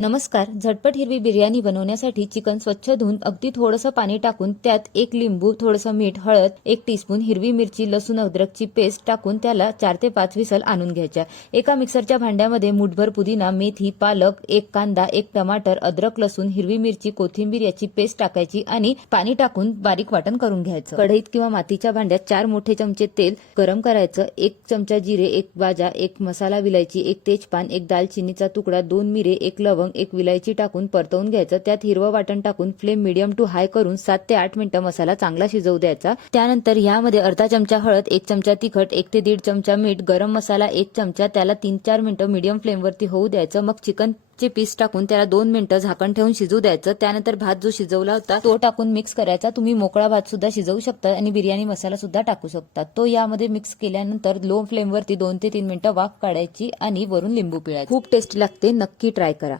नमस्कार. झटपट हिरवी बिर्याणी बनवण्यासाठी चिकन स्वच्छ धुवून अगदी थोडंसं पाणी टाकून त्यात एक लिंबू, थोडंसं मीठ, हळद, 1 टीस्पून हिरवी मिरची, लसूण अद्रकची पेस्ट टाकून त्याला 4 ते 5 विसल आणून घ्यायच्या. एका मिक्सरच्या भांड्यामध्ये मुठभर पुदिना, मेथी, पालक, 1 कांदा, 1 टमाटर, अद्रक, लसूण, हिरवी मिरची, कोथिंबीर याची पेस्ट टाकायची आणि पाणी टाकून बारीक वाटण करून घ्यायचं. कढईत किंवा मातीच्या भांड्यात 4 मोठे चमचे तेल गरम करायचं. 1 चमचा जिरे, 1 बाजा, 1 मसाला विलायची, 1 तेजपान, 1 दालचिनीचा तुकडा, 2 मिरे, 1 लवंग, 1 विलायची टाकून परतवून घ्यायचं. त्यात हिरवं वाटण टाकून फ्लेम मीडियम टू हाय करून 7 ते 8 मिनिटं मसाला चांगला शिजवू द्यायचा. त्यानंतर यामध्ये अर्धा चमचा हळद, 1 चमचा तिखट, 1 ते 1.5 चमचा मीठ, गरम मसाला 1 चमचा, त्याला 3-4 मिनिटं मीडियम फ्लेमवरती होऊ द्यायचं. मग चिकन चे पीस टाकून त्याला 2 मिनिटं झाकण ठेवून शिजू द्यायचं. त्यानंतर भात जो शिजवला होता तो टाकून मिक्स करायचा. तुम्ही मोकळा भात सुद्धा शिजवू शकता आणि बिर्याणी मसाला सुद्धा टाकू शकता. तो यामध्ये मिक्स केल्यानंतर लो फ्लेमवरती 2 ते 3 मिनिटं वाफ काढायची आणि वरून लिंबू पिळायचं. खूप टेस्टी लागते, नक्की ट्राय करा.